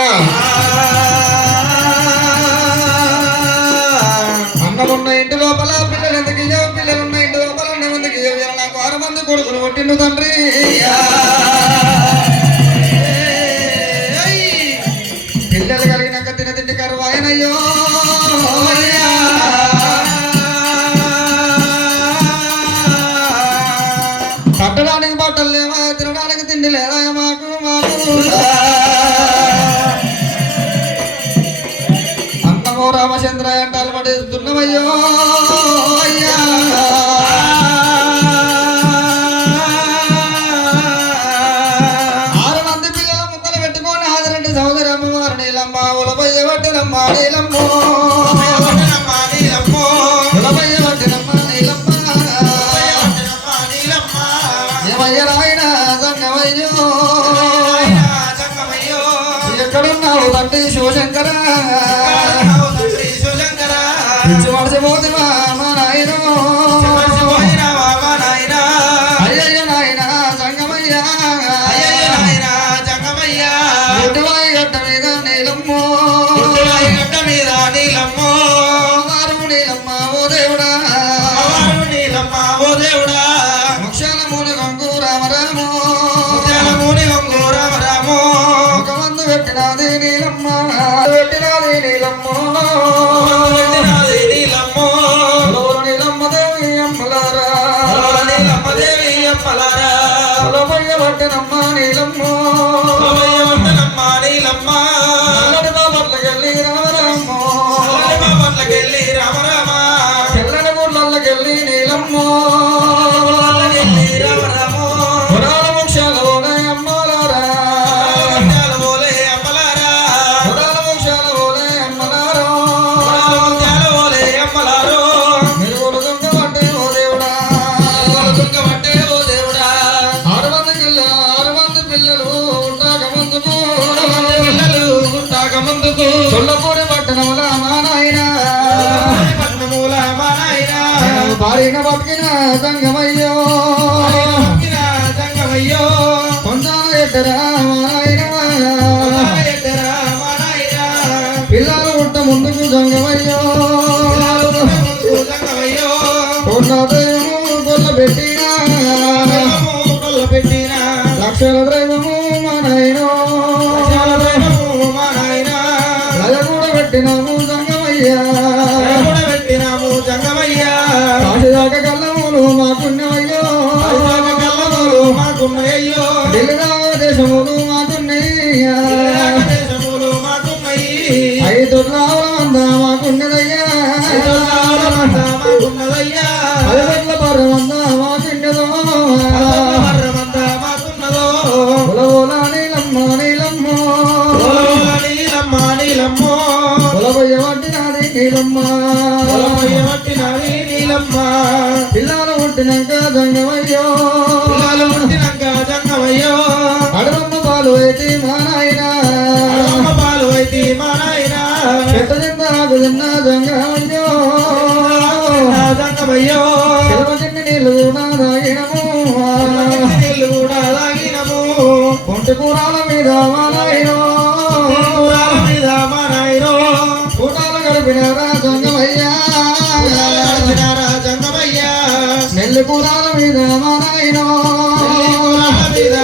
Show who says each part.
Speaker 1: గురుదేవరా ఇంటి లోపల పిల్లలు ఎందుకు ఇయ్యవు? పిల్లలు ఉన్న ఇంటి లోపల అన్నం ఎందుకు ఇయ్యవు. నాకు ఆరు మంది కొడుకులు కొట్టిండు తండ్రి. పిల్లలు కలిగినాక తిన తిండి కరువు ఆయనయ్యో. కట్టడానికి బట్టలు లేవా? తినడానికి తిండి లేదా అయ్యా. ఆరు మంది పిల్లల ముద్దలు పెట్టుకొని ఆదరండి సోదరి అమ్మవారు నీలమ్మ ఉలపయ్య పట్టినమ్మ నీలమ్మ. ఉలపయ్య పట్టినమ్మ నీలమ్మ. ఏమయ్య రాయన సంగమయ్యో ఎక్కడున్నావు తండ్రి శివశంకరా? పెట్టినది నీలమ్మ. పెట్టినది నీలమ్మో. నీలమ్మో ముందుకు సొల్లపూడి పట్టణముల మా నాయన భారీన బతికిన సంగమయ్యో. ఎద్దరా పిల్లలు పుట్ట ముందుకు సంగమయ్యో. గొల్ల పెట్టిన లక్షల పెట్టినాము సంగమయ్యా కాశీదాక కల్లములు మా పుణ్యమయ్యో ఢిల్లీగా దేశములు పట్టినది నీలమ్మ. పిల్లలు పుట్టినాక జంగమయ్యో. అడవమ్మ పాలు అయితే మా నాయన. చెట్ట తిన్న ఆకు తిన్న జంగమయ్యో. చెరువు చిన్న నీళ్ళు కూడా తాగినము. కూరాల మీద మా నాయనో కూటాలు వినరా జంగమయ్యా వినరా జంగమయ్యా నెల్లిపురాల మీద మారాయణ మీద